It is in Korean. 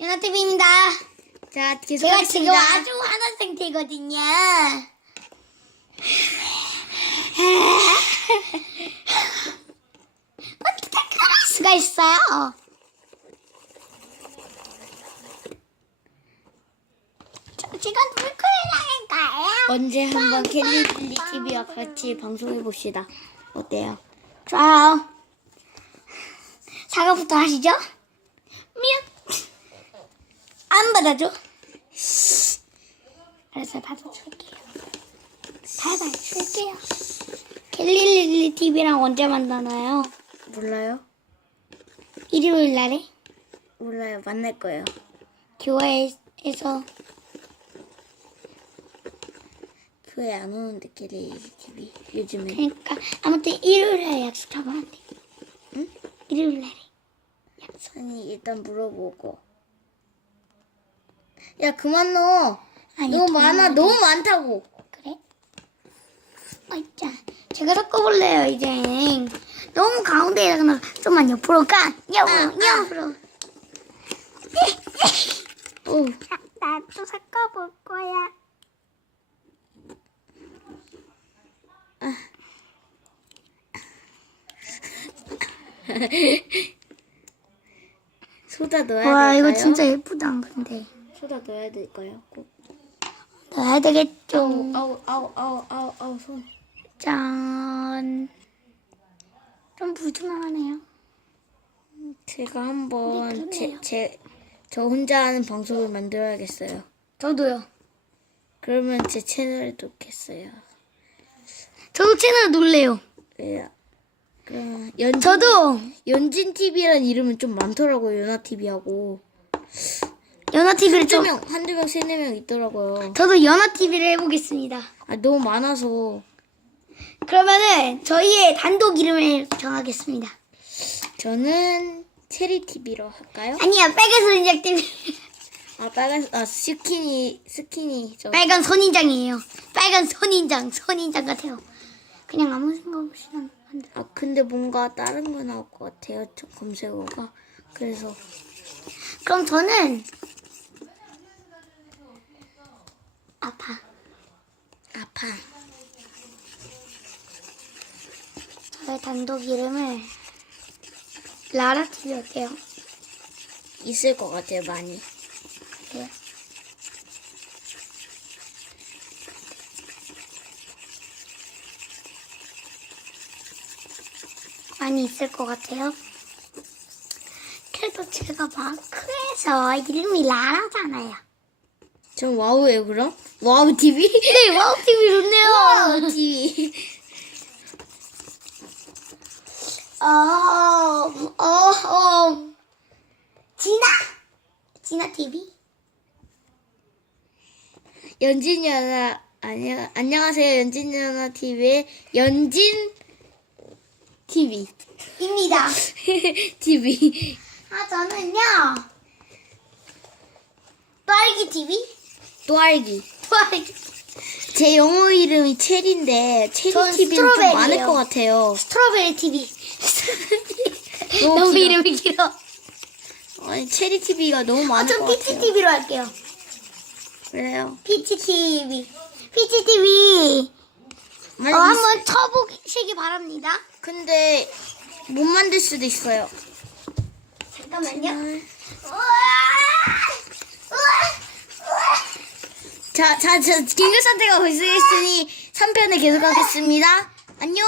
연아TV입니다. 자, 제가 계속하겠습니다. 지금 아주 화난 상태거든요. 어떻게 그럴 수가 있어요? 제가 누굴 나갈까요? 언제 한번 켈리 TV와 같이 방송해 봅시다. 어때요? 좋아요. 사과부터 하시죠. 미안. 안 받아줘. 알았어, 받아줄게요. 받아줄게요. 켈리 TV랑 언제 만나나요? 몰라요? 일요일 날에 몰라요. 만날 거예요. 교회에서 교회 안 오는데 켈리 TV 요즘에. 그러니까 아무튼 일요일에 약속 잡으면 안 돼. 응? 일요일 날에. 아니 일단 물어보고. 야 그만 넣어. 아니, 너무 돈 많아. 많아. 너무 많다고. 그래? 자, 제가 섞어볼래요, 이제. 너무 가운데에다가 넣어. 좀만 옆으로 가. 옆으로. 오. 나도 섞어볼 거야. 소다 넣어야 와, 될까요? 이거 진짜 예쁘다, 근데. 소다 넣어야 될까요? 꼭. 넣어야 되겠죠. 아우 손. 짠. 좀 부지런하네요. 제가 한번 우리 저 혼자 하는 방송을 만들어야겠어요. 저도요. 그러면 제 채널을 놓겠어요. 저도 채널 놀래요. 왜요? 그러면 저도 연진 TV라는 이름은 좀 많더라고요. 연아 TV하고 연아TV를 좀. 한두 명, 세네 명 있더라고요. 저도 연아TV를 해보겠습니다. 아 너무 많아서 그러면은 저희의 단독 이름을 정하겠습니다. 저는 체리 TV로 할까요? 아니야, 빨간 선인장 TV. 아 빨간 스키니 저 빨간 선인장이에요. 빨간 선인장 같아요. 그냥 아무 생각 없이 만들어. 아 근데 뭔가 다른 거 나올 것 같아요. 저 검색어가 그래서 그럼 저는 아파. 저의 단독 이름을 라라TV 어때요? 있을 것 같아요. 많이. 그래요? 많이 있을 것 같아요. 그래도 제가 마크에서 이름이 라라잖아요. 전 와우예요. 그럼 와우 TV? 네, 와우TV 좋네요. 와우 TV. 진아TV? 연진 연아 안녕하세요. 연진 연아 TV의 연진 TV 입니다. TV. 저는요. 딸기TV? 또알기. 딸기. 제 영어 이름이 체리인데 체리 전 TV는 좀 스트로베리예요. 많을 것 같아요. 스트로베리 TV. 너무 너무 길어. 이름이 길어. 아니 체리 TV가 너무 많을 전 것 같아요. PCTV로 할게요. 그래요. PCTV. PCTV. 만약 한번 쳐보시기 바랍니다. 근데 못 만들 수도 있어요. 잠깐만요. 자, 긴급 상태가 발생했으니 3편을 계속하겠습니다. 안녕.